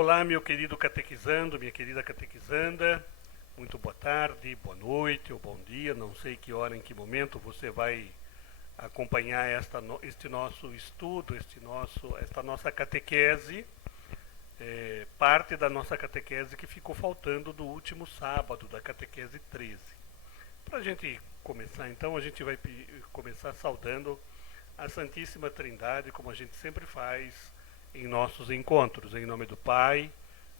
Olá, meu querido catequizando, minha querida catequizanda. Muito boa tarde, boa noite ou bom dia. Não sei que hora, em que momento você vai acompanhar este nosso estudo, esta nossa catequese. Parte da nossa catequese que ficou faltando do último sábado, da catequese 13. Para a gente começar, então, a gente vai começar saudando a Santíssima Trindade, como a gente sempre faz em nossos encontros, em nome do Pai,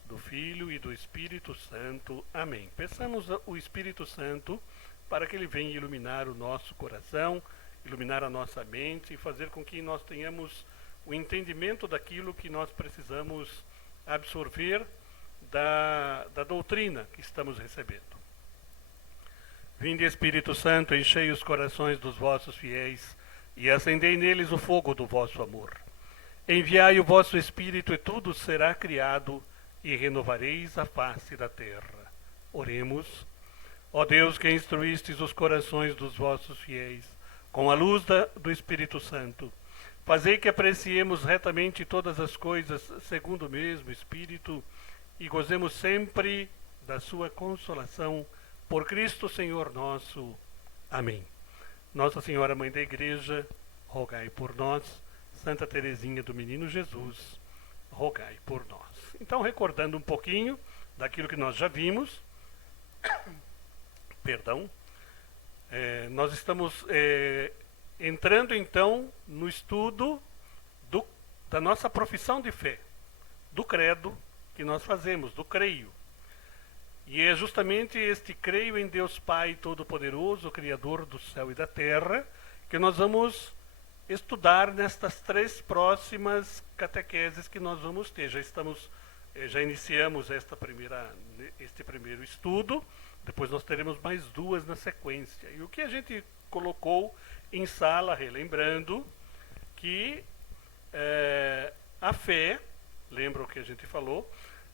do Filho e do Espírito Santo. Amém. Peçamos o Espírito Santo para que ele venha iluminar o nosso coração, iluminar a nossa mente e fazer com que nós tenhamos o entendimento daquilo que nós precisamos absorver da doutrina que estamos recebendo. Vinde, Espírito Santo, enchei os corações dos vossos fiéis e acendei neles o fogo do vosso amor. Enviai o vosso Espírito e tudo será criado e renovareis a face da terra. Oremos. Ó Deus, que instruístes os corações dos vossos fiéis com a luz do Espírito Santo, fazei que apreciemos retamente todas as coisas segundo o mesmo Espírito e gozemos sempre da sua consolação por Cristo Senhor nosso. Amém. Nossa Senhora Mãe da Igreja, rogai por nós. Santa Teresinha do Menino Jesus, rogai por nós. Então, recordando um pouquinho daquilo que nós já vimos, nós estamos entrando então no estudo da nossa profissão de fé, do credo que nós fazemos, do creio. E é justamente este creio em Deus Pai Todo-Poderoso, Criador do céu e da terra, que nós vamos estudar nestas três próximas catequeses que nós vamos ter. Já iniciamos este primeiro estudo, depois nós teremos mais duas na sequência. E o que a gente colocou em sala, relembrando que a fé, lembra o que a gente falou,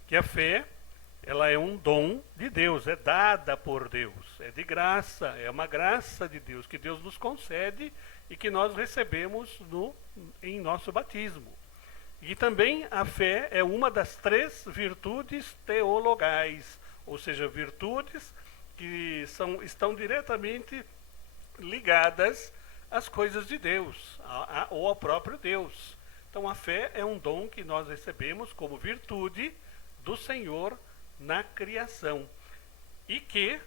que a fé ela é um dom de Deus, é dada por Deus, é de graça, é uma graça de Deus que Deus nos concede e que nós recebemos em nosso batismo. E também a fé é uma das três virtudes teologais, ou seja, virtudes que estão diretamente ligadas às coisas de Deus, ou ao próprio Deus. Então a fé é um dom que nós recebemos como virtude do Senhor na criação e que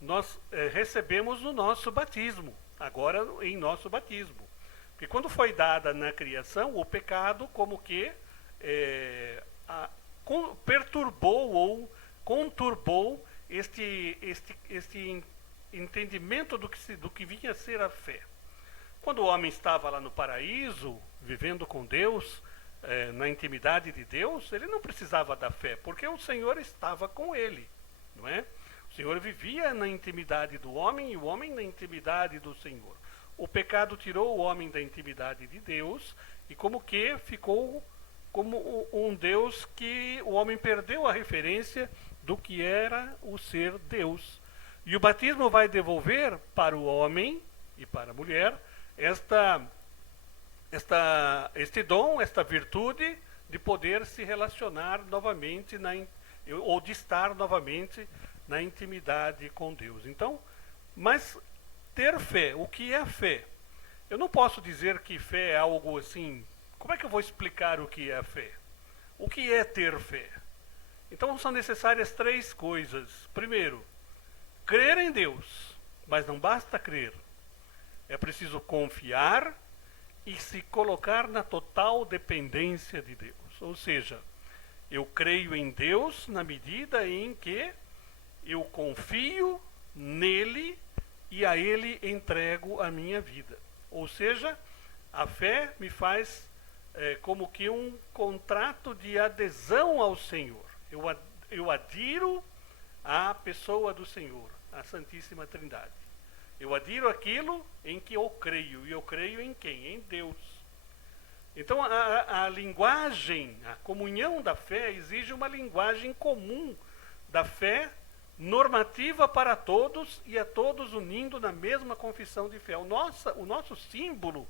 nós recebemos no nosso batismo, agora em nosso batismo. Porque quando foi dada na criação, o pecado como que perturbou ou conturbou este entendimento do que vinha a ser a fé. Quando o homem estava lá no paraíso, vivendo com Deus, na intimidade de Deus, ele não precisava da fé, porque o Senhor estava com ele, não é? O Senhor vivia na intimidade do homem e o homem na intimidade do Senhor. O pecado tirou o homem da intimidade de Deus e como que ficou como um Deus que o homem perdeu a referência do que era o ser Deus. E o batismo vai devolver para o homem e para a mulher este dom, esta virtude de poder se relacionar novamente ou de estar novamente na intimidade com Deus. Então, mas ter fé, o que é fé? Eu não posso dizer que fé é algo assim. Como é que eu vou explicar o que é a fé? O que é ter fé? Então são necessárias três coisas. Primeiro, crer em Deus, mas não basta crer. É preciso confiar e se colocar na total dependência de Deus. Ou seja, eu creio em Deus na medida em que eu confio nele e a ele entrego a minha vida. Ou seja, a fé me faz como que um contrato de adesão ao Senhor. Eu adiro à pessoa do Senhor, à Santíssima Trindade. Eu adiro aquilo em que eu creio. E eu creio em quem? Em Deus. Então a linguagem, a comunhão da fé exige uma linguagem comum da fé, normativa para todos e a todos unindo na mesma confissão de fé. O nosso símbolo,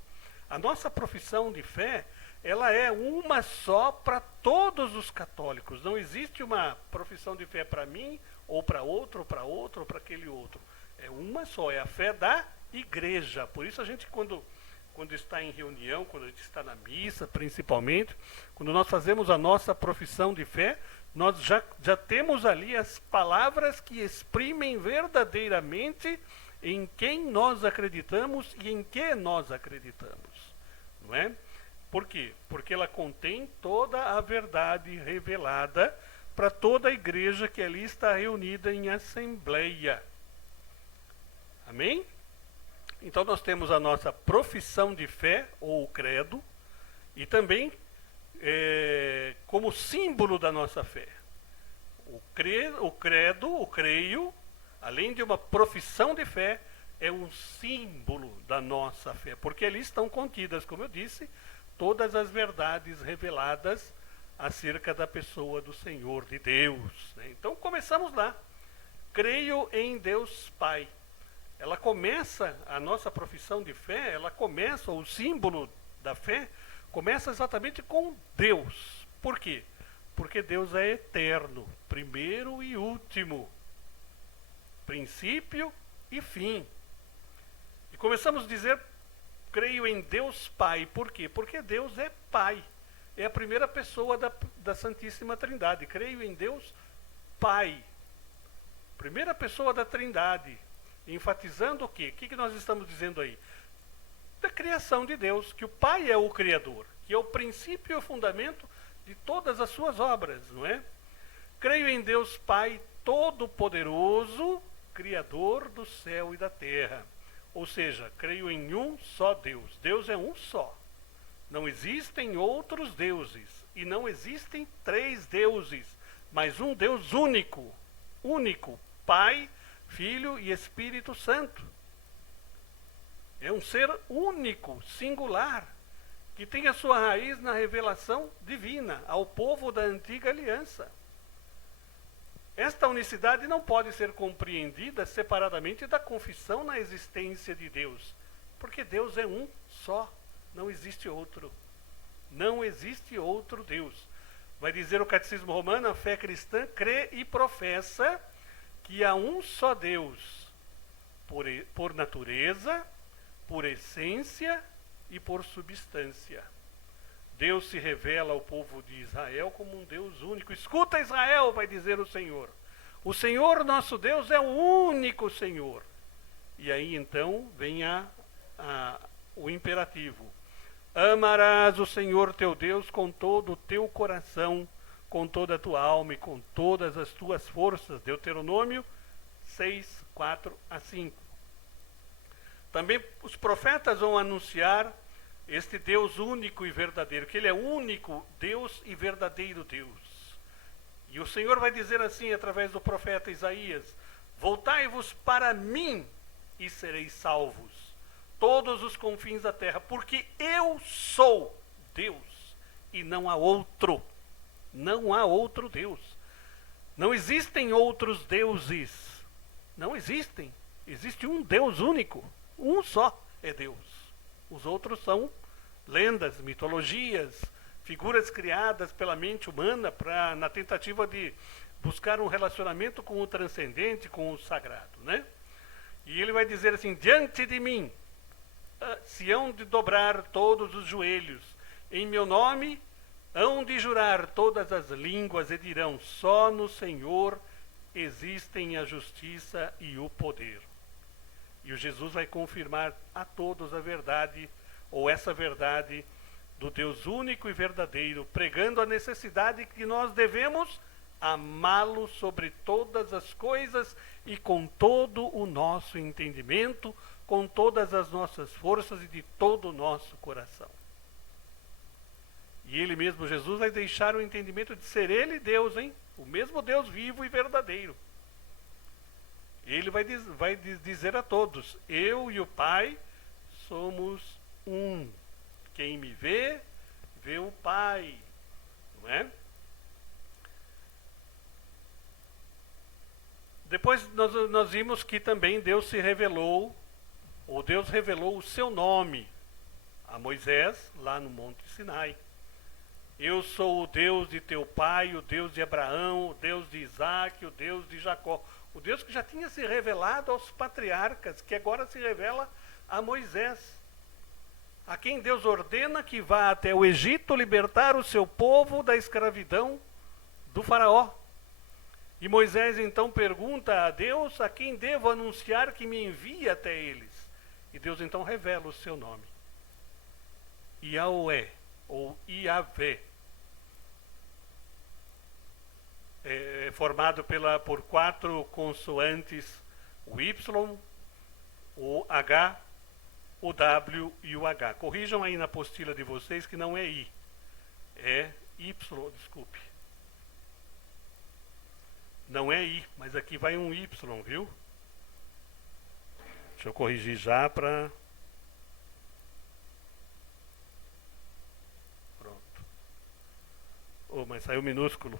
A nossa profissão de fé, ela é uma só para todos os católicos. Não existe uma profissão de fé para mim, ou para outro, ou para outro, ou para aquele outro. É uma só, é a fé da igreja. Por isso a gente, quando está em reunião, quando a gente está na missa, principalmente, quando nós fazemos a nossa profissão de fé, nós já temos ali as palavras que exprimem verdadeiramente em quem nós acreditamos e em que nós acreditamos, não é? Por quê? Porque ela contém toda a verdade revelada para toda a igreja que ali está reunida em assembleia. Amém? Então nós temos a nossa profissão de fé, ou o credo, e também como símbolo da nossa fé. O credo, o creio, além de uma profissão de fé, é um símbolo da nossa fé, porque ali estão contidas, como eu disse, todas as verdades reveladas acerca da pessoa do Senhor, de Deus, né? Então começamos lá. Creio em Deus Pai. Ela começa, a nossa profissão de fé, ela começa, o símbolo da fé, começa exatamente com Deus. Por quê? Porque Deus é eterno, primeiro e último, princípio e fim. E começamos a dizer, creio em Deus Pai. Por quê? Porque Deus é Pai. É a primeira pessoa da Santíssima Trindade. Creio em Deus Pai. Primeira pessoa da Trindade. Enfatizando o quê? O que nós estamos dizendo aí? Da criação de Deus, que o Pai é o Criador, que é o princípio e o fundamento de todas as suas obras, não é? Creio em Deus Pai Todo-Poderoso, Criador do céu e da terra. Ou seja, creio em um só Deus. Deus é um só. Não existem outros deuses. E não existem três deuses, mas um Deus único. Único. Pai, Filho e Espírito Santo. É um ser único, singular, que tem a sua raiz na revelação divina ao povo da antiga aliança. Esta unicidade não pode ser compreendida separadamente da confissão na existência de Deus, porque Deus é um só, não existe outro. Não existe outro Deus. Vai dizer o Catecismo Romano, a fé cristã crê e professa que há um só Deus, por natureza, por essência e por substância. Deus se revela ao povo de Israel como um Deus único. Escuta, Israel, vai dizer o Senhor. O Senhor nosso Deus é o único Senhor. E aí então vem o imperativo. Amarás o Senhor teu Deus com todo o teu coração, com toda a tua alma e com todas as tuas forças. Deuteronômio 6, 4 a 5. Também os profetas vão anunciar este Deus único e verdadeiro, que Ele é único Deus e verdadeiro Deus. E o Senhor vai dizer assim, através do profeta Isaías, voltai-vos para mim e sereis salvos, todos os confins da terra, porque eu sou Deus e não há outro. Não há outro Deus. Não existem outros deuses. Não existem. Existe um Deus único. Um só é Deus. Os outros são lendas, mitologias, figuras criadas pela mente humana na tentativa de buscar um relacionamento com o transcendente, com o sagrado, né? E ele vai dizer assim, diante de mim se hão de dobrar todos os joelhos, em meu nome hão de jurar todas as línguas e dirão, só no Senhor existem a justiça e o poder. E o Jesus vai confirmar a todos a verdade, ou essa verdade do Deus único e verdadeiro, pregando a necessidade que nós devemos amá-lo sobre todas as coisas e com todo o nosso entendimento, com todas as nossas forças e de todo o nosso coração. E ele mesmo, Jesus, vai deixar o entendimento de ser ele Deus, hein? O mesmo Deus vivo e verdadeiro. Ele vai dizer a todos, eu e o Pai somos um. Quem me vê, vê o Pai. Não é? Depois nós vimos que também Deus se revelou, ou Deus revelou o seu nome a Moisés lá no Monte Sinai. Eu sou o Deus de teu pai, o Deus de Abraão, o Deus de Isaac, o Deus de Jacó. O Deus que já tinha se revelado aos patriarcas, que agora se revela a Moisés, a quem Deus ordena que vá até o Egito libertar o seu povo da escravidão do faraó. E Moisés então pergunta a Deus a quem devo anunciar que me envie até eles. E Deus então revela o seu nome. Yahweh, ou Iavé. É formado por 4 consoantes, o Y, o H, o W e o H. Corrijam aí na apostila de vocês que não é I, é Y, desculpe. Não é I, mas aqui vai um Y, viu? Deixa eu corrigir já para... Pronto. Oh, mas saiu minúsculo.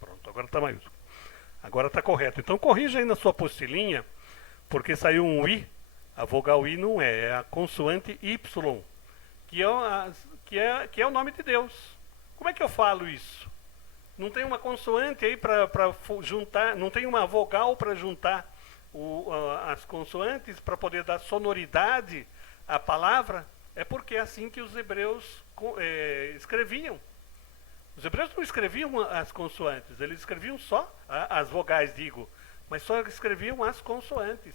Pronto, agora está maiúsculo. Agora está correto. Então corrija aí na sua apostilinha, porque saiu um I. A vogal I não é a consoante Y, que é o nome de Deus. Como é que eu falo isso? Não tem uma consoante aí para juntar, não tem uma vogal para juntar as consoantes para poder dar sonoridade à palavra? É porque é assim que os hebreus escreviam. Os hebreus não escreviam as consoantes, eles escreviam só as vogais, digo, mas só escreviam as consoantes.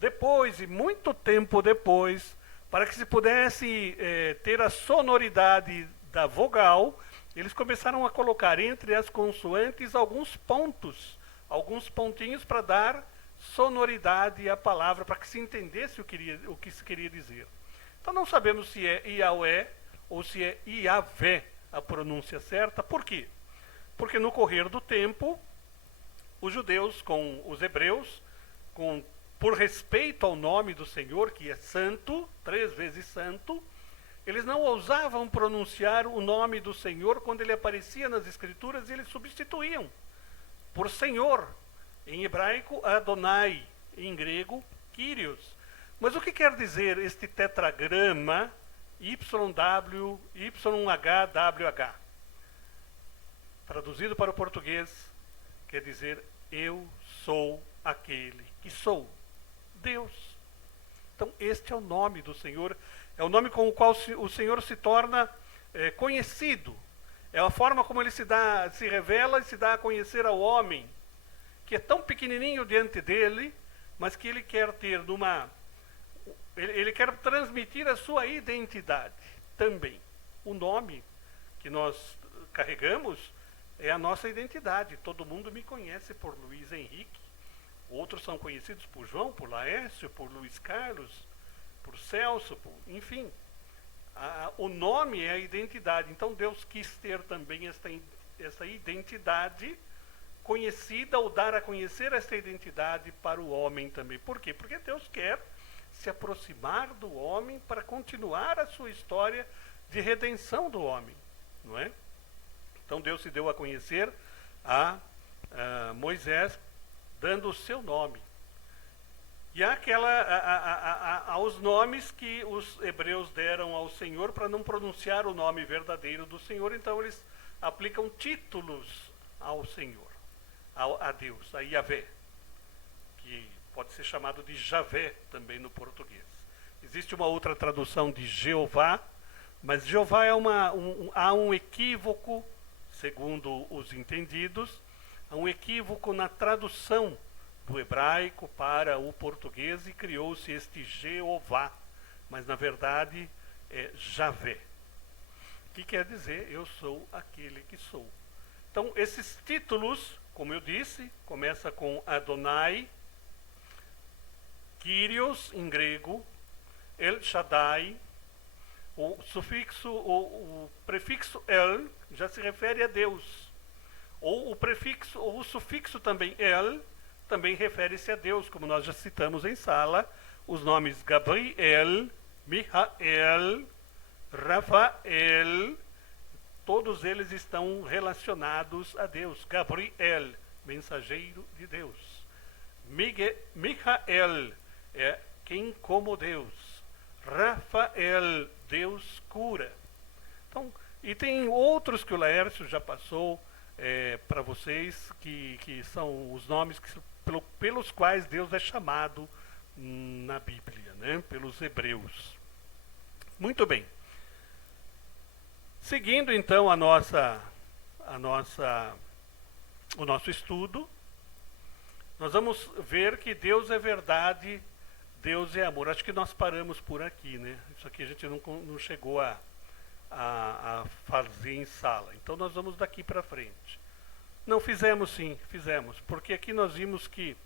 Depois, e muito tempo depois, para que se pudesse ter a sonoridade da vogal, eles começaram a colocar entre as consoantes alguns pontos, alguns pontinhos para dar sonoridade à palavra, para que se entendesse o que se queria dizer. Então não sabemos se é Yahweh ou se é Iavé a pronúncia certa. Por quê? Porque no correr do tempo, os judeus com os hebreus, por respeito ao nome do Senhor, que é santo, 3 vezes santo, eles não ousavam pronunciar o nome do Senhor quando ele aparecia nas Escrituras, e eles substituíam por Senhor. Em hebraico, Adonai. Em grego, Kyrios. Mas o que quer dizer este tetragrama YW, YHWH? Traduzido para o português, quer dizer, eu sou aquele que sou. Deus. Então, este é o nome do Senhor. É o nome com o qual o Senhor se torna conhecido. É a forma como ele se revela e se dá a conhecer ao homem, que é tão pequenininho diante dele, mas que ele quer ter ele quer transmitir a sua identidade também. O nome que nós carregamos é a nossa identidade. Todo mundo me conhece por Luiz Henrique. Outros são conhecidos por João, por Laércio, por Luiz Carlos, por Celso, enfim. O nome é a identidade. Então Deus quis ter também essa identidade conhecida, ou dar a conhecer essa identidade para o homem também. Por quê? Porque Deus quer se aproximar do homem para continuar a sua história de redenção do homem, não é? Então Deus se deu a conhecer a Moisés, dando o seu nome. E há aos nomes que os hebreus deram ao Senhor para não pronunciar o nome verdadeiro do Senhor, então eles aplicam títulos ao Senhor, a Deus, a Yahvé, que pode ser chamado de Javé também no português. Existe uma outra tradução de Jeová, mas Jeová há um equívoco, segundo os entendidos, há um equívoco na tradução do hebraico para o português, e criou-se este Jeová, mas na verdade é Javé, que quer dizer eu sou aquele que sou. Então esses títulos, como eu disse, começa com Adonai, Kyrios em grego, El Shaddai. O prefixo El já se refere a Deus, ou o sufixo também El também refere-se a Deus, como nós já citamos em sala, os nomes Gabriel, Michael, Rafael, todos eles estão relacionados a Deus. Gabriel, mensageiro de Deus. Michael, Quem como Deus? Rafael, Deus cura. Então, e tem outros que o Laércio já passou para vocês, que são os nomes pelos quais Deus é chamado na Bíblia, né? Pelos hebreus. Muito bem. Seguindo então o nosso estudo, nós vamos ver que Deus é verdade, Deus é amor. Acho que nós paramos por aqui, né? Isso aqui a gente não chegou a fazer em sala. Então nós vamos daqui para frente. Não, fizemos sim, fizemos. Porque aqui nós vimos que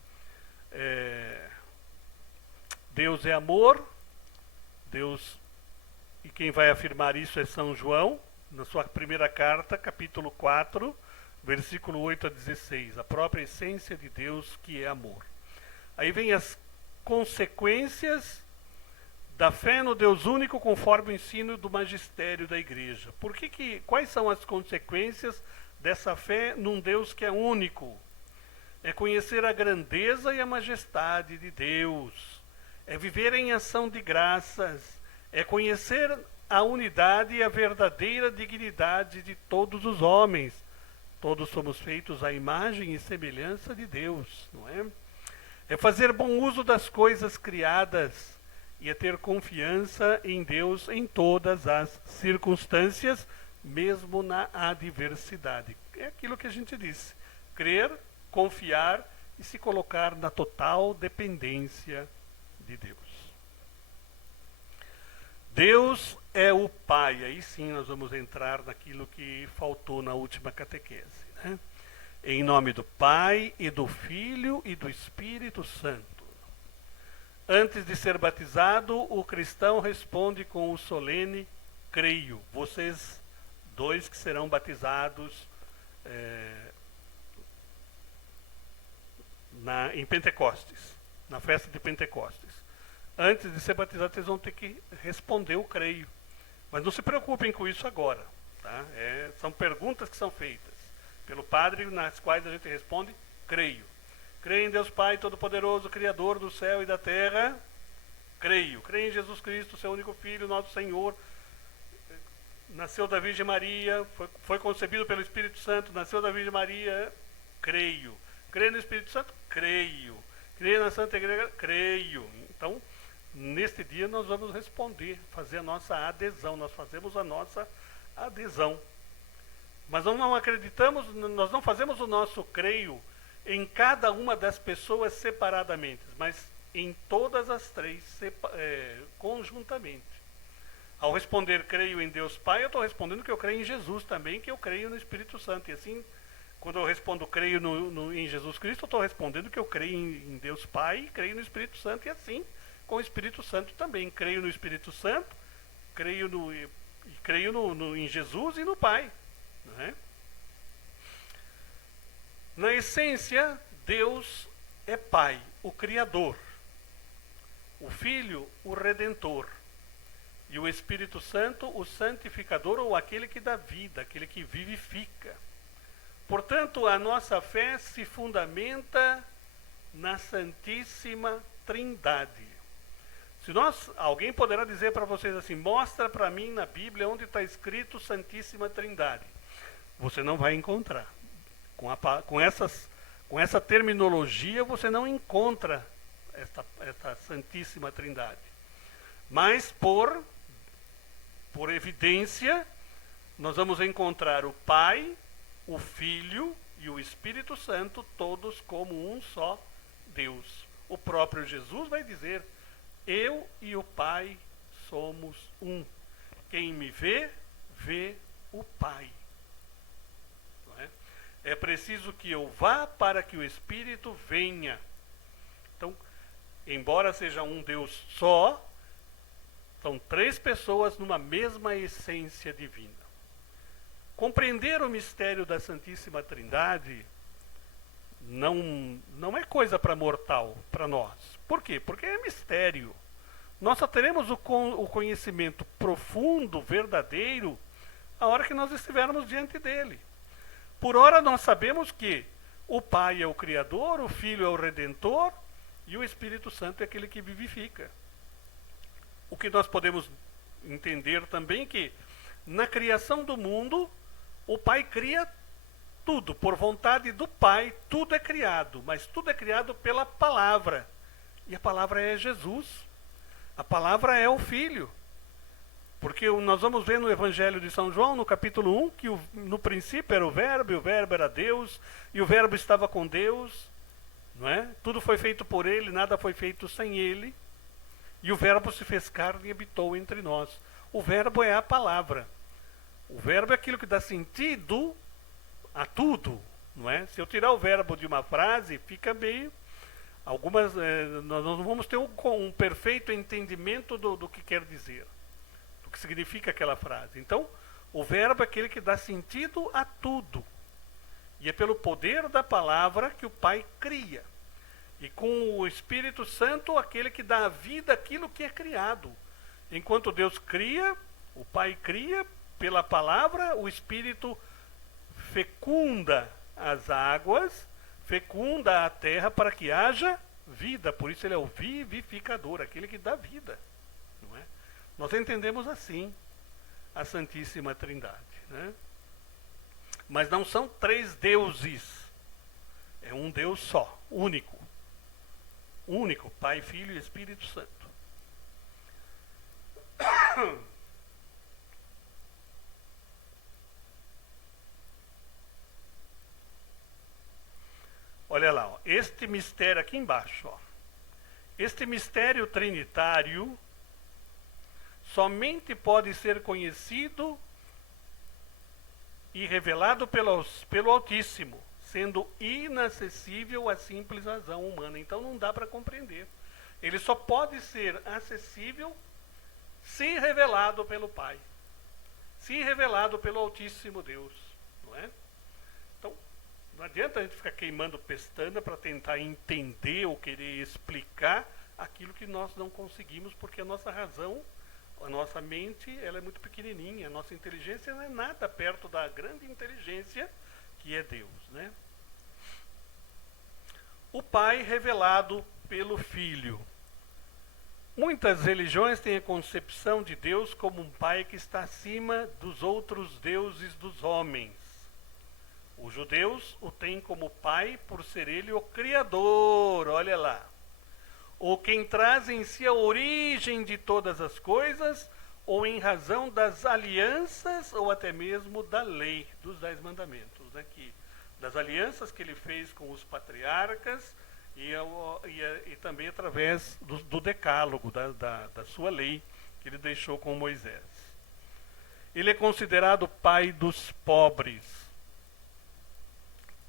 Deus é amor, Deus, e quem vai afirmar isso é São João, na sua primeira carta, capítulo 4, versículo 8 a 16, a própria essência de Deus que é amor. Aí vem as consequências da fé no Deus único conforme o ensino do magistério da igreja. Quais são as consequências dessa fé num Deus que é único? É conhecer a grandeza e a majestade de Deus, é viver em ação de graças, é conhecer a unidade e a verdadeira dignidade de todos os homens. Todos somos feitos à imagem e semelhança de Deus, não é? É fazer bom uso das coisas criadas e é ter confiança em Deus em todas as circunstâncias, mesmo na adversidade. É aquilo que a gente disse: crer, confiar e se colocar na total dependência de Deus. Deus é o Pai. Aí sim nós vamos entrar naquilo que faltou na última catequese, né? Em nome do Pai, e do Filho, e do Espírito Santo. Antes de ser batizado, o cristão responde com o solene creio. Vocês dois que serão batizados em Pentecostes, na festa de Pentecostes. Antes de ser batizados, vocês vão ter que responder o creio. Mas não se preocupem com isso agora, tá? São perguntas que são feitas pelo padre, nas quais a gente responde creio. Creio em Deus Pai Todo-Poderoso, Criador do céu e da terra. Creio. Creio em Jesus Cristo, seu único Filho, nosso Senhor. Nasceu da Virgem Maria, foi concebido pelo Espírito Santo, nasceu da Virgem Maria. Creio. Creio no Espírito Santo? Creio. Creio na Santa Igreja? Creio. Então, neste dia nós vamos responder, fazer a nossa adesão. Nós fazemos a nossa adesão. Mas nós não acreditamos, nós não fazemos o nosso creio em cada uma das pessoas separadamente, mas em todas as três conjuntamente. Ao responder creio em Deus Pai, eu estou respondendo que eu creio em Jesus também, que eu creio no Espírito Santo. E assim, quando eu respondo creio em Jesus Cristo, eu estou respondendo que eu creio em Deus Pai e creio no Espírito Santo. E assim, com o Espírito Santo também. Creio no Espírito Santo, creio em Jesus e no Pai. Não é? Na essência, Deus é Pai, o Criador, o Filho, o Redentor, e o Espírito Santo, o Santificador, ou aquele que dá vida, aquele que vivifica. Portanto, a nossa fé se fundamenta na Santíssima Trindade. Alguém poderá dizer para vocês assim: mostra para mim na Bíblia onde está escrito Santíssima Trindade. Você não vai encontrar. Com essa terminologia você não encontra esta Santíssima Trindade. Mas por evidência, nós vamos encontrar o Pai, o Filho e o Espírito Santo, todos como um só Deus. O próprio Jesus vai dizer: eu e o Pai somos um. Quem me vê, vê o Pai. É preciso que eu vá para que o Espírito venha. Então, embora seja um Deus só, são três pessoas numa mesma essência divina. Compreender o mistério da Santíssima Trindade não é coisa para mortal, para nós. Por quê? Porque é mistério. Nós só teremos o conhecimento profundo, verdadeiro, a hora que nós estivermos diante dele. Por ora nós sabemos que o Pai é o Criador, o Filho é o Redentor e o Espírito Santo é aquele que vivifica. O que nós podemos entender também que na criação do mundo, o Pai cria tudo, por vontade do Pai, tudo é criado, mas tudo é criado pela palavra. E a palavra é Jesus. A palavra é o Filho. Porque nós vamos ver no Evangelho de São João, no capítulo 1, que no princípio era o Verbo, e o Verbo era Deus, e o Verbo estava com Deus, não é? Tudo foi feito por Ele, nada foi feito sem Ele, e o Verbo se fez carne e habitou entre nós. O Verbo é a palavra. O Verbo é aquilo que dá sentido a tudo, não é? Se eu tirar o verbo de uma frase, fica meio... nós não vamos ter um perfeito entendimento do que quer dizer, do que significa aquela frase. Então, o verbo é aquele que dá sentido a tudo. E é pelo poder da palavra que o Pai cria. E com o Espírito Santo, aquele que dá vida àquilo que é criado. Enquanto Deus cria, o Pai cria, pela palavra, o Espírito fecunda as águas, fecunda a terra para que haja vida. Por isso ele é o vivificador, aquele que dá vida. Não é? Nós entendemos assim a Santíssima Trindade. Né? Mas não são três deuses. É um Deus só, único. Único, Pai, Filho e Espírito Santo. Olha lá, ó, este mistério aqui embaixo, ó, este mistério trinitário somente pode ser conhecido e revelado pelo Altíssimo, sendo inacessível à simples razão humana. Então não dá para compreender. Ele só pode ser acessível se revelado pelo Pai, se revelado pelo Altíssimo Deus, não é? Então, não adianta a gente ficar queimando pestana para tentar entender ou querer explicar aquilo que nós não conseguimos, porque a nossa razão, a nossa mente, ela é muito pequenininha, a nossa inteligência não é nada perto da grande inteligência que é Deus, né? O Pai revelado pelo Filho. Muitas religiões têm a concepção de Deus como um Pai que está acima dos outros deuses dos homens. Os judeus o têm como Pai por ser Ele o Criador, olha lá. Ou quem traz em si a origem de todas as coisas, ou em razão das alianças, ou até mesmo da lei, dos 10 mandamentos, né? Das alianças que Ele fez com os patriarcas, e também através do decálogo, da sua lei, que ele deixou com Moisés. Ele é considerado pai dos pobres,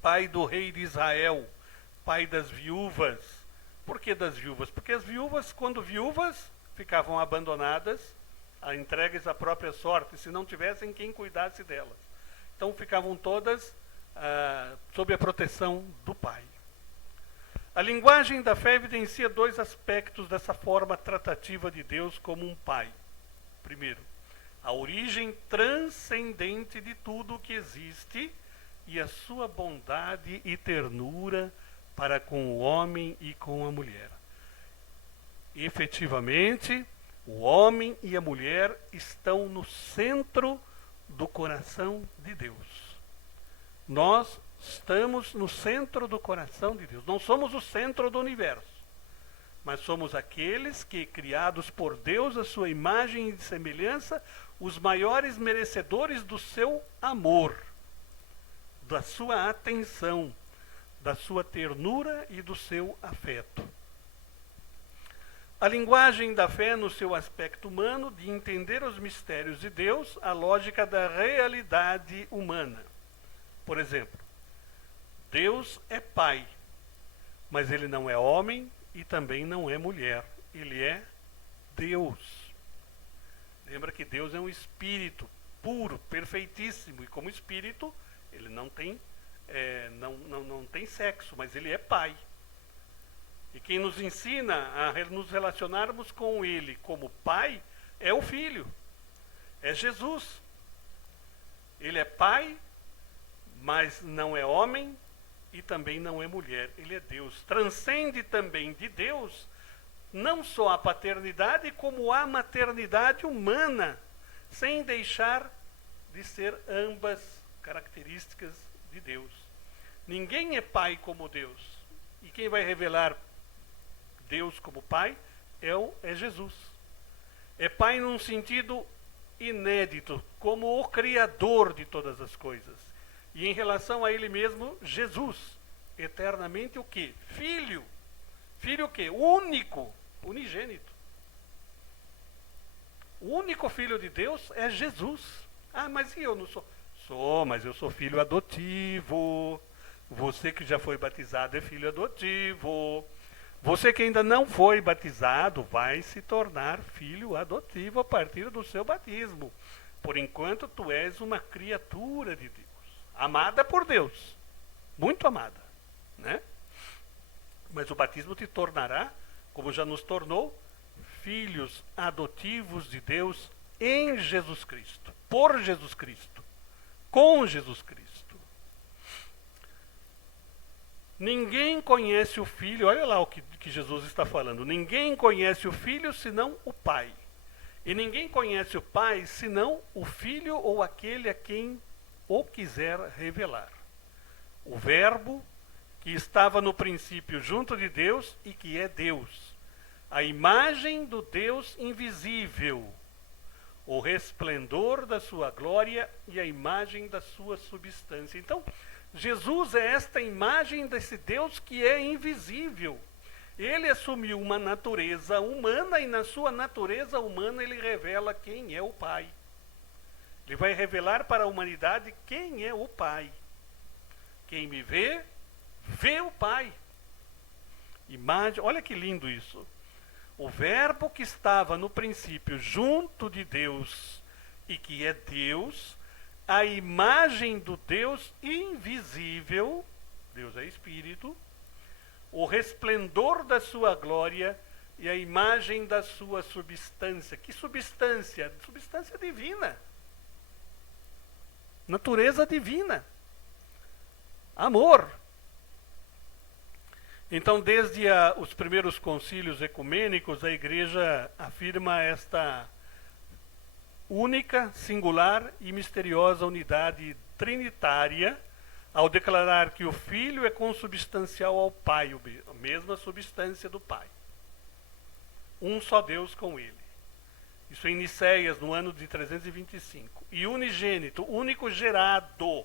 pai do rei de Israel, pai das viúvas. Por que das viúvas? Porque as viúvas, quando viúvas, ficavam abandonadas, entregues à própria sorte, se não tivessem quem cuidasse delas. Então ficavam todas sob a proteção do pai. A linguagem da fé evidencia 2 aspectos dessa forma tratativa de Deus como um pai. Primeiro, a origem transcendente de tudo o que existe e a sua bondade e ternura para com o homem e com a mulher. Efetivamente, o homem e a mulher estão no centro do coração de Deus. Nós estamos no centro do coração de Deus. Não somos o centro do universo, mas somos aqueles que, criados por Deus, a sua imagem e semelhança, os maiores merecedores do seu amor, da sua atenção, da sua ternura e do seu afeto. A linguagem da fé no seu aspecto humano, de entender os mistérios de Deus, a lógica da realidade humana. Por exemplo, Deus é pai, mas ele não é homem e também não é mulher. Ele é Deus. Lembra que Deus é um espírito puro, perfeitíssimo, e como espírito, ele não tem, não tem sexo, mas ele é pai. E quem nos ensina a nos relacionarmos com ele como pai é o Filho, é Jesus. Ele é pai, mas não é homem, e também não é mulher, ele é Deus. Transcende também de Deus não só a paternidade, como a maternidade humana, sem deixar de ser ambas características de Deus. Ninguém é pai como Deus. E quem vai revelar Deus como pai é Jesus. É pai num sentido inédito, como o Criador de todas as coisas. E em relação a ele mesmo, Jesus, eternamente o quê? Filho. Filho o quê? Único, unigênito. O único filho de Deus é Jesus. Ah, mas e eu não sou? Sou, mas eu sou filho adotivo. Você que já foi batizado é filho adotivo. Você que ainda não foi batizado vai se tornar filho adotivo a partir do seu batismo. Por enquanto, tu és uma criatura de Deus. Amada por Deus. Muito amada, né? Mas o batismo te tornará, como já nos tornou, filhos adotivos de Deus em Jesus Cristo. Por Jesus Cristo. Com Jesus Cristo. Ninguém conhece o Filho, olha lá o que Jesus está falando. Ninguém conhece o Filho senão o Pai. E ninguém conhece o Pai senão o Filho ou aquele a quem o quiser revelar. O Verbo que estava no princípio junto de Deus e que é Deus. A imagem do Deus invisível. O resplendor da sua glória e a imagem da sua substância. Então, Jesus é esta imagem desse Deus que é invisível. Ele assumiu uma natureza humana e na sua natureza humana ele revela quem é o Pai. Ele vai revelar para a humanidade quem é o Pai. Quem me vê, vê o Pai. Imagem, olha que lindo isso. O Verbo que estava no princípio junto de Deus e que é Deus, a imagem do Deus invisível, Deus é Espírito, o resplendor da sua glória e a imagem da sua substância. Que substância? Substância divina. Natureza divina. Amor. Então, desde os primeiros concílios ecumênicos, a Igreja afirma esta única, singular e misteriosa unidade trinitária, ao declarar que o Filho é consubstancial ao Pai, a mesma substância do Pai. Um só Deus com ele. Isso em Nicéias, no ano de 325. E unigênito, único gerado,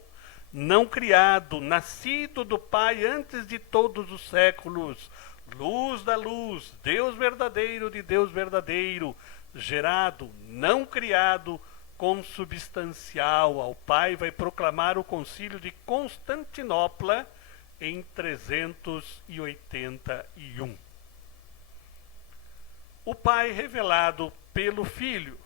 não criado, nascido do Pai antes de todos os séculos, luz da luz, Deus verdadeiro de Deus verdadeiro, gerado, não criado, consubstancial ao Pai, vai proclamar o concílio de Constantinopla em 381. O Pai revelado pelo Filho.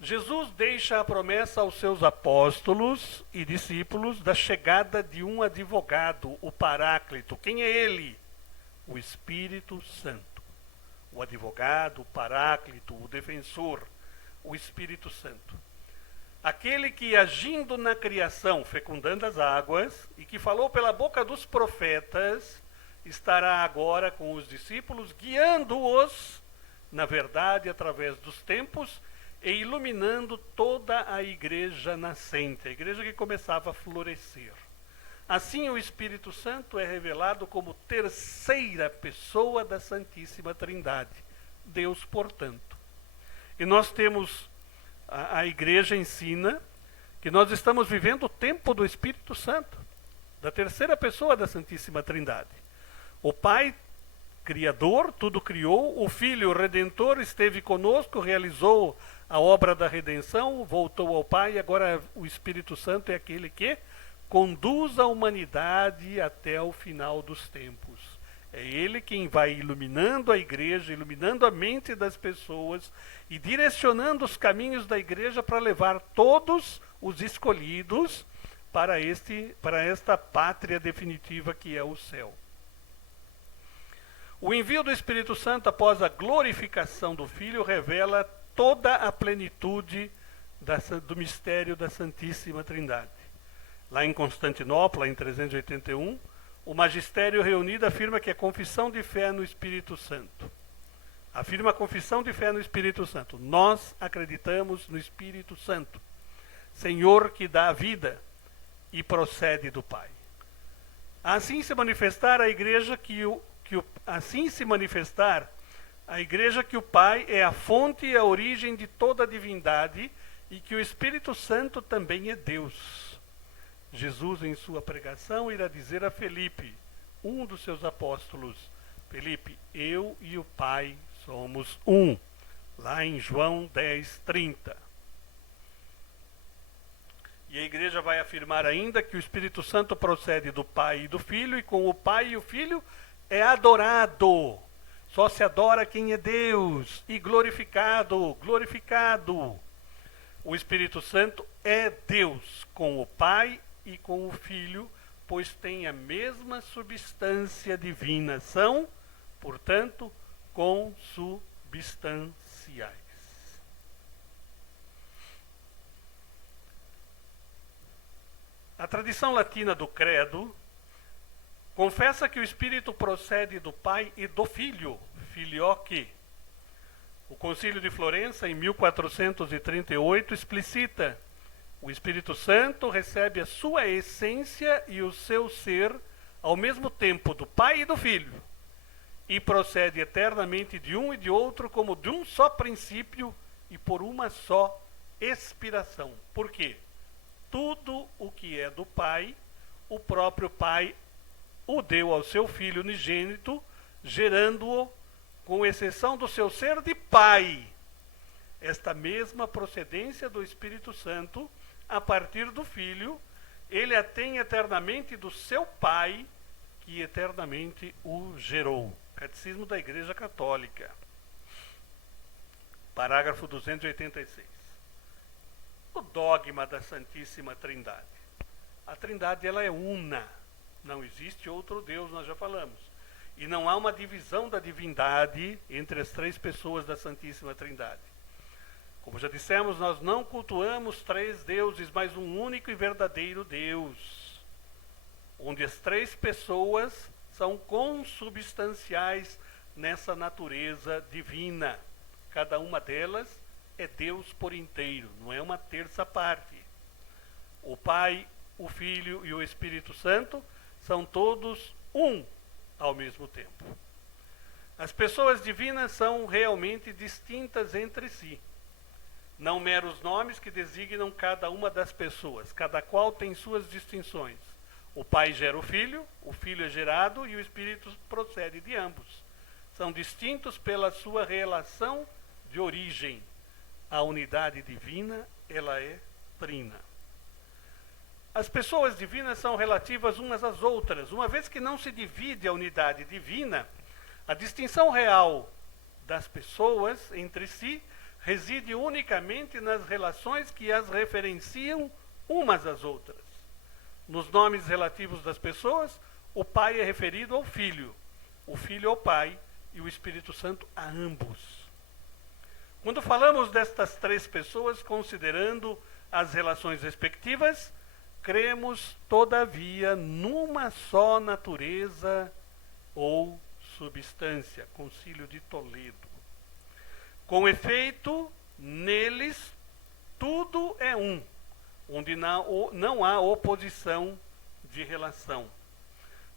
Jesus deixa a promessa aos seus apóstolos e discípulos da chegada de um advogado, o Paráclito. Quem é ele? O Espírito Santo. O advogado, o Paráclito, o defensor, o Espírito Santo. Aquele que, agindo na criação, fecundando as águas, e que falou pela boca dos profetas, estará agora com os discípulos, guiando-os, na verdade, através dos tempos, e iluminando toda a igreja nascente, a igreja que começava a florescer. Assim, o Espírito Santo é revelado como terceira pessoa da Santíssima Trindade, Deus, portanto. E nós temos, a igreja ensina que nós estamos vivendo o tempo do Espírito Santo, da terceira pessoa da Santíssima Trindade. O Pai Criador, tudo criou, o Filho Redentor esteve conosco, realizou a obra da redenção, voltou ao Pai, e agora o Espírito Santo é aquele que conduz a humanidade até o final dos tempos. É ele quem vai iluminando a igreja, iluminando a mente das pessoas e direcionando os caminhos da igreja para levar todos os escolhidos para esta pátria definitiva que é o céu. O envio do Espírito Santo após a glorificação do Filho revela toda a plenitude do mistério da Santíssima Trindade. Lá em Constantinopla, em 381, o magistério reunido afirma que a confissão de fé no Espírito Santo. Afirma a confissão de fé no Espírito Santo. Nós acreditamos no Espírito Santo, Senhor que dá a vida e procede do Pai. Assim se manifestar a igreja que o Pai é a fonte e a origem de toda a divindade e que o Espírito Santo também é Deus. Jesus, em sua pregação, irá dizer a Felipe, um dos seus apóstolos: Felipe, eu e o Pai somos um. Lá em João 10:30. E a igreja vai afirmar ainda que o Espírito Santo procede do Pai e do Filho, e com o Pai e o Filho é adorado. Só se adora quem é Deus, e glorificado. O Espírito Santo é Deus com o Pai e com o Filho, pois tem a mesma substância divina. São, portanto, consubstanciais. A tradição latina do Credo confessa que o Espírito procede do Pai e do Filho, filioque. O Concílio de Florença, em 1438, explicita: o Espírito Santo recebe a sua essência e o seu ser ao mesmo tempo do Pai e do Filho, e procede eternamente de um e de outro como de um só princípio e por uma só expiração. Por quê? Tudo o que é do Pai, o próprio Pai o deu ao seu Filho unigênito, gerando-o, com exceção do seu ser de Pai. Esta mesma procedência do Espírito Santo, a partir do Filho, ele a tem eternamente do seu Pai, que eternamente o gerou. Catecismo da Igreja Católica. Parágrafo 286. O dogma da Santíssima Trindade. A Trindade, ela é una. Não existe outro Deus, nós já falamos. E não há uma divisão da divindade entre as três pessoas da Santíssima Trindade. Como já dissemos, nós não cultuamos três deuses, mas um único e verdadeiro Deus, onde as três pessoas são consubstanciais nessa natureza divina. Cada uma delas é Deus por inteiro, não é uma terça parte. O Pai, o Filho e o Espírito Santo são todos um ao mesmo tempo. As pessoas divinas são realmente distintas entre si. Não meros nomes que designam cada uma das pessoas. Cada qual tem suas distinções. O Pai gera o Filho é gerado e o Espírito procede de ambos. São distintos pela sua relação de origem. A unidade divina, ela é trina. As pessoas divinas são relativas umas às outras. Uma vez que não se divide a unidade divina, a distinção real das pessoas entre si reside unicamente nas relações que as referenciam umas às outras. Nos nomes relativos das pessoas, o Pai é referido ao Filho, o Filho ao Pai e o Espírito Santo a ambos. Quando falamos destas três pessoas, considerando as relações respectivas, cremos, todavia, numa só natureza ou substância. Concílio de Toledo. Com efeito, neles tudo é um, onde não há oposição de relação.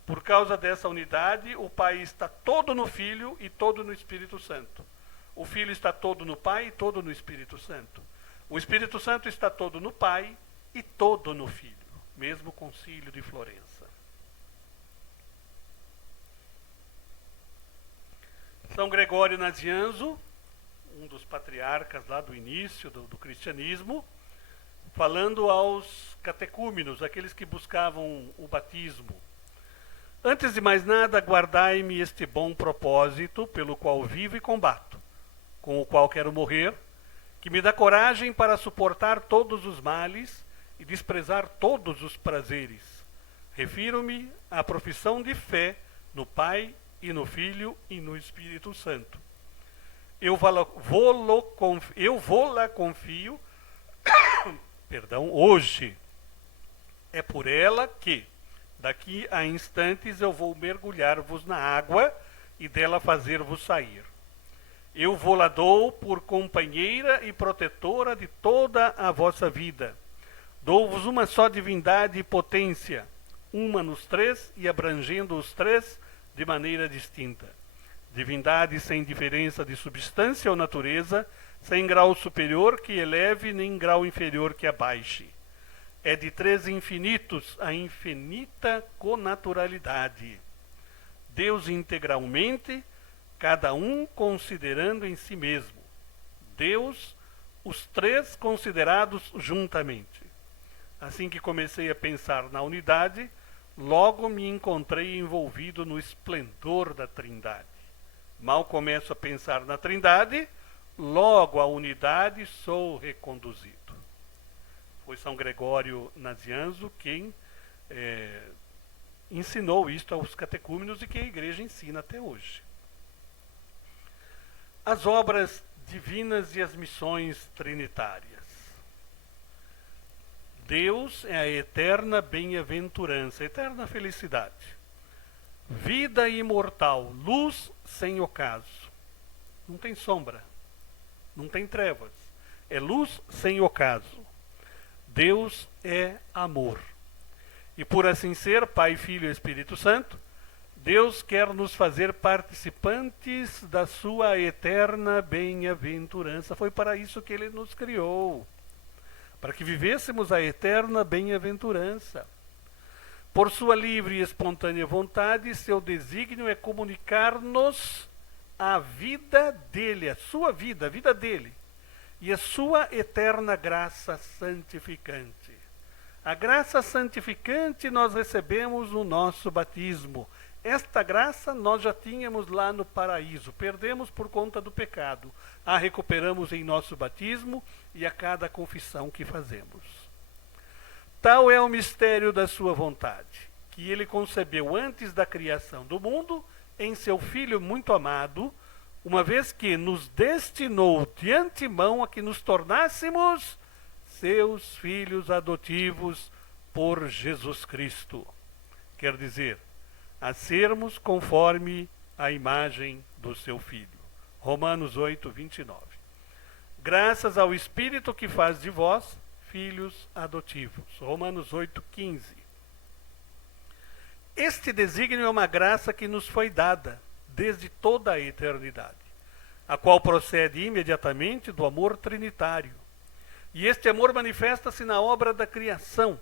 Por causa dessa unidade, o Pai está todo no Filho e todo no Espírito Santo. O Filho está todo no Pai e todo no Espírito Santo. O Espírito Santo está todo no Pai e todo no Filho. Mesmo Concílio de Florença. São Gregório Nazianzo, um dos patriarcas lá do início do cristianismo, falando aos catecúmenos, aqueles que buscavam o batismo: antes de mais nada, guardai-me este bom propósito, pelo qual vivo e combato, com o qual quero morrer, que me dá coragem para suportar todos os males e desprezar todos os prazeres. Refiro-me à profissão de fé no Pai e no Filho e no Espírito Santo. Eu vou-la confio hoje, É por ela que, daqui a instantes, eu vou mergulhar-vos na água e dela fazer-vos sair. Eu vou-la dou por companheira e protetora de toda a vossa vida. Dou-vos uma só divindade e potência, uma nos três e abrangendo os três de maneira distinta. Divindade sem diferença de substância ou natureza, sem grau superior que eleve, nem grau inferior que abaixe. É de três infinitos a infinita connaturalidade. Deus integralmente, cada um considerando em si mesmo. Deus, os três considerados juntamente. Assim que comecei a pensar na unidade, logo me encontrei envolvido no esplendor da Trindade. Mal começo a pensar na Trindade, logo a unidade sou reconduzido. Foi São Gregório Nazianzo quem ensinou isto aos catecúmenos e que a Igreja ensina até hoje. As obras divinas e as missões trinitárias. Deus é a eterna bem-aventurança, eterna felicidade. Vida imortal, luz sem ocaso. Não tem sombra, não tem trevas. É luz sem ocaso. Deus é amor. E por assim ser, Pai, Filho e Espírito Santo, Deus quer nos fazer participantes da sua eterna bem-aventurança. Foi para isso que Ele nos criou, para que vivêssemos a eterna bem-aventurança. Por sua livre e espontânea vontade, seu desígnio é comunicar-nos a vida dele, a sua vida, a vida dele, e a sua eterna graça santificante. A graça santificante nós recebemos no nosso batismo. Esta graça nós já tínhamos lá no paraíso, perdemos por conta do pecado. A recuperamos em nosso batismo e a cada confissão que fazemos. Tal é o mistério da sua vontade, que ele concebeu antes da criação do mundo em seu Filho muito amado, uma vez que nos destinou de antemão a que nos tornássemos seus filhos adotivos por Jesus Cristo. Quer dizer, a sermos conforme a imagem do seu Filho. Romanos 8, 29. Graças ao Espírito que faz de vós filhos adotivos. Romanos 8, 15. Este desígnio é uma graça que nos foi dada desde toda a eternidade, a qual procede imediatamente do amor trinitário. E este amor manifesta-se na obra da criação,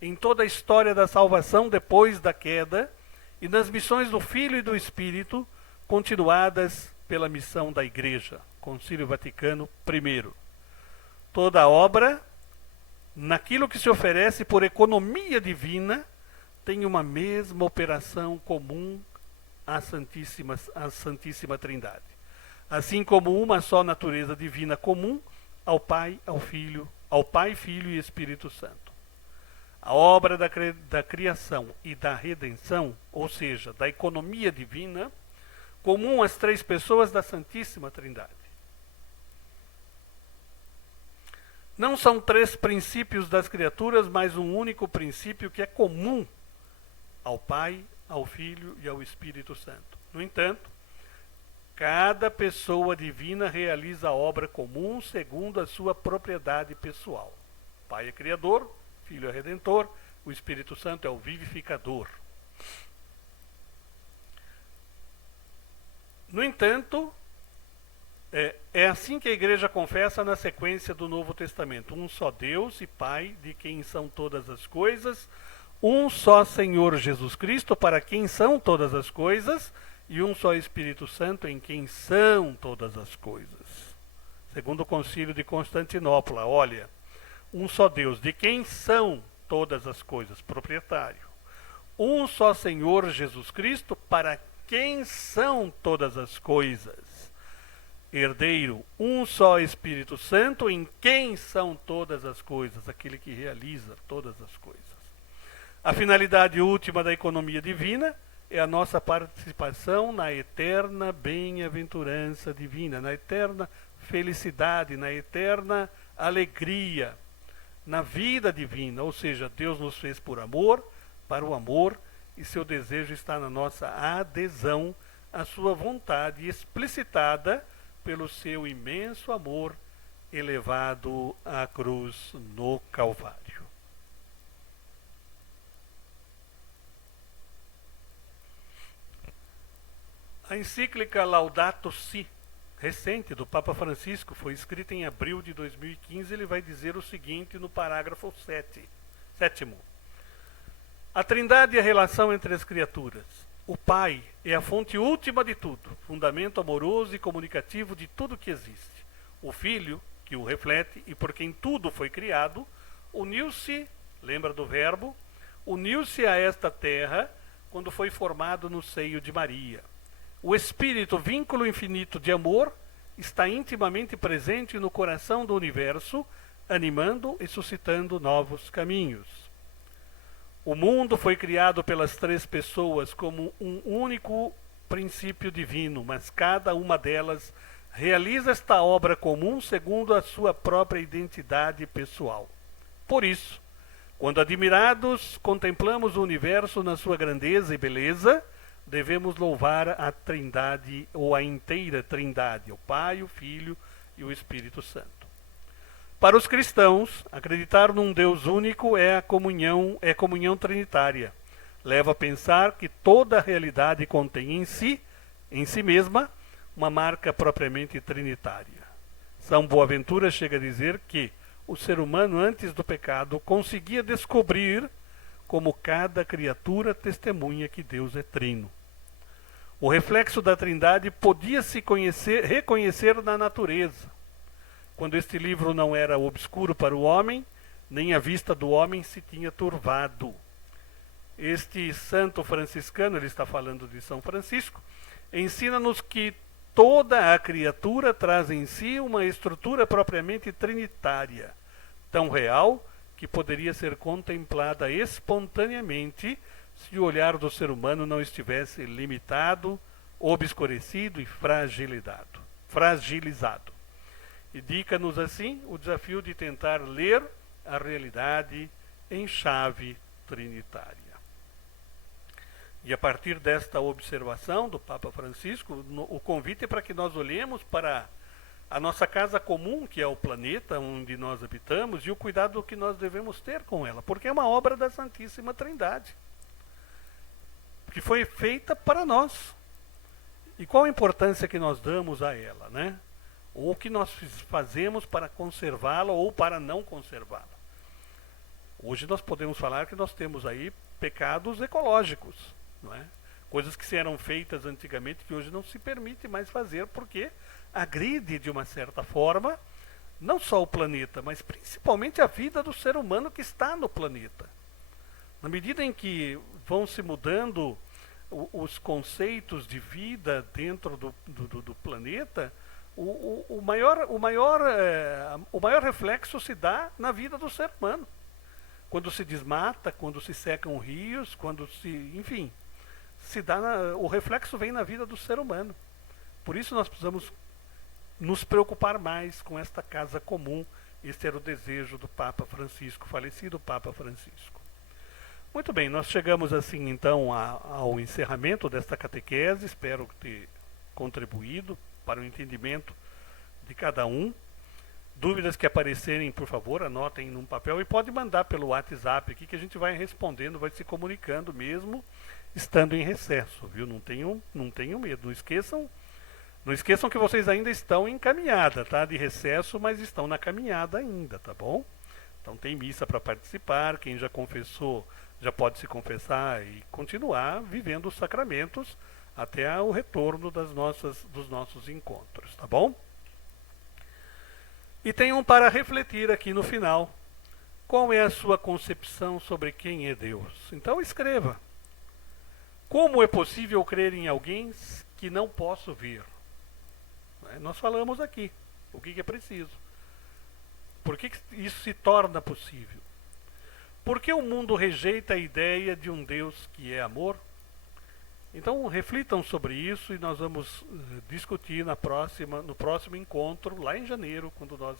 em toda a história da salvação depois da queda, e nas missões do Filho e do Espírito, continuadas pela missão da Igreja, Concílio Vaticano I. Toda a obra, naquilo que se oferece por economia divina, tem uma mesma operação comum à Santíssima Trindade. Assim como uma só natureza divina comum ao Pai, Filho e Espírito Santo. A obra da criação e da redenção, ou seja, da economia divina, comum às três pessoas da Santíssima Trindade. Não são três princípios das criaturas, mas um único princípio que é comum ao Pai, ao Filho e ao Espírito Santo. No entanto, cada pessoa divina realiza a obra comum segundo a sua propriedade pessoal. O Pai é Criador, o Filho é Redentor, o Espírito Santo é o Vivificador. No entanto, é assim que a Igreja confessa na sequência do Novo Testamento. Um só Deus e Pai, de quem são todas as coisas, um só Senhor Jesus Cristo, para quem são todas as coisas, e um só Espírito Santo, em quem são todas as coisas. Segundo o Concílio de Constantinopla, olha, um só Deus, de quem são todas as coisas, proprietário. Um só Senhor Jesus Cristo, para quem são todas as coisas, herdeiro. Um só Espírito Santo, em quem são todas as coisas, aquele que realiza todas as coisas. A finalidade última da economia divina é a nossa participação na eterna bem-aventurança divina, na eterna felicidade, na eterna alegria. na vida divina, ou seja, Deus nos fez por amor, para o amor, e seu desejo está na nossa adesão à sua vontade, explicitada pelo seu imenso amor elevado à cruz no Calvário. A encíclica Laudato Si, recente, do Papa Francisco, foi escrita em abril de 2015. Ele vai dizer o seguinte no parágrafo 7º. A Trindade é a relação entre as criaturas. O Pai é a fonte última de tudo, fundamento amoroso e comunicativo de tudo que existe. O Filho, que o reflete e por quem tudo foi criado, uniu-se, lembra do verbo? Uniu-se a esta terra quando foi formado no seio de Maria. O Espírito, vínculo infinito de amor, está intimamente presente no coração do universo, animando e suscitando novos caminhos. O mundo foi criado pelas três pessoas como um único princípio divino, mas cada uma delas realiza esta obra comum segundo a sua própria identidade pessoal. Por isso, quando admirados contemplamos o universo na sua grandeza e beleza, devemos louvar a Trindade, ou a inteira Trindade, o Pai, o Filho e o Espírito Santo. Para os cristãos, acreditar num Deus único é comunhão trinitária. Leva a pensar que toda a realidade contém em si mesma, uma marca propriamente trinitária. São Boaventura chega a dizer que o ser humano, antes do pecado, conseguia descobrir como cada criatura testemunha que Deus é trino. O reflexo da Trindade podia-se reconhecer na natureza. Quando este livro não era obscuro para o homem, nem a vista do homem se tinha turvado. Este santo franciscano, ele está falando de São Francisco, ensina-nos que toda a criatura traz em si uma estrutura propriamente trinitária, tão real que poderia ser contemplada espontaneamente se o olhar do ser humano não estivesse limitado, obscurecido e fragilizado. Indica-nos assim o desafio de tentar ler a realidade em chave trinitária. E a partir desta observação do Papa Francisco, o convite é para que nós olhemos para a nossa casa comum, que é o planeta onde nós habitamos, e o cuidado que nós devemos ter com ela, porque é uma obra da Santíssima Trindade, que foi feita para nós. E qual a importância que nós damos a ela, né? Ou o que nós fazemos para conservá-la ou para não conservá-la. Hoje nós podemos falar que nós temos aí pecados ecológicos, não é? Coisas que eram feitas antigamente que hoje não se permite mais fazer porque agride de uma certa forma não só o planeta, mas principalmente a vida do ser humano que está no planeta. Na medida em que vão se mudando os conceitos de vida dentro do planeta, o maior reflexo se dá na vida do ser humano. Quando se desmata, quando se secam rios, quando se... enfim, o reflexo vem na vida do ser humano. Por isso nós precisamos nos preocupar mais com esta casa comum. Este era o desejo do Papa Francisco, falecido Papa Francisco. Muito bem, nós chegamos assim então ao encerramento desta catequese. Espero ter contribuído para o entendimento de cada um. Dúvidas que aparecerem, por favor, anotem num papel e pode mandar pelo WhatsApp aqui que a gente vai respondendo, vai se comunicando mesmo estando em recesso, viu? Não tenham medo, não esqueçam que vocês ainda estão em caminhada, tá? De recesso, mas estão na caminhada ainda, tá bom? Então tem missa para participar, quem já confessou já pode se confessar e continuar vivendo os sacramentos até o retorno dos nossos encontros, tá bom? E tem um para refletir aqui no final. Qual é a sua concepção sobre quem é Deus? Então escreva. Como é possível crer em alguém que não posso ver? Nós falamos aqui o que é preciso. Por que isso se torna possível? Por que o mundo rejeita a ideia de um Deus que é amor? Então reflitam sobre isso e nós vamos discutir no próximo encontro, lá em janeiro, quando nós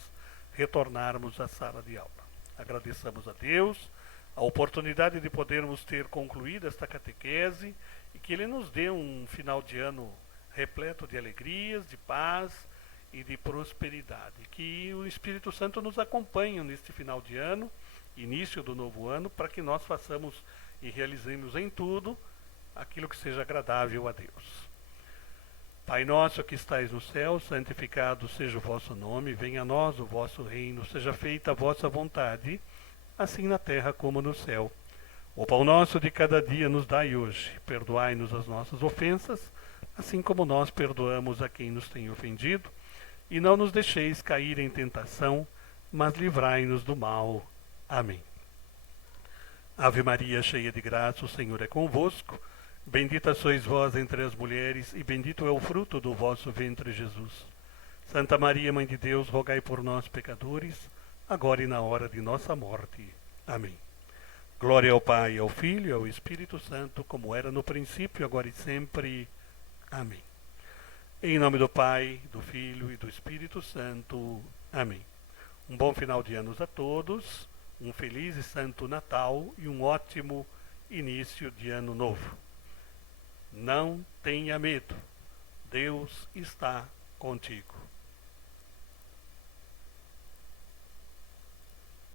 retornarmos à sala de aula. Agradeçamos a Deus a oportunidade de podermos ter concluído esta catequese e que Ele nos dê um final de ano repleto de alegrias, de paz e de prosperidade. Que o Espírito Santo nos acompanhe neste final de ano, início do novo ano, para que nós façamos e realizemos em tudo aquilo que seja agradável a Deus. Pai nosso que estais no céu, santificado seja o vosso nome, venha a nós o vosso reino, seja feita a vossa vontade, assim na terra como no céu. O pão nosso de cada dia nos dai hoje, perdoai-nos as nossas ofensas, assim como nós perdoamos a quem nos tem ofendido, e não nos deixeis cair em tentação, mas livrai-nos do mal. Amém. Ave Maria, cheia de graça, o Senhor é convosco. Bendita sois vós entre as mulheres, e bendito é o fruto do vosso ventre, Jesus. Santa Maria, Mãe de Deus, rogai por nós, pecadores, agora e na hora de nossa morte. Amém. Glória ao Pai, ao Filho e ao Espírito Santo, como era no princípio, agora e sempre. Amém. Em nome do Pai, do Filho e do Espírito Santo. Amém. Um bom final de anos a todos, um feliz e santo Natal e um ótimo início de ano novo. Não tenha medo, Deus está contigo.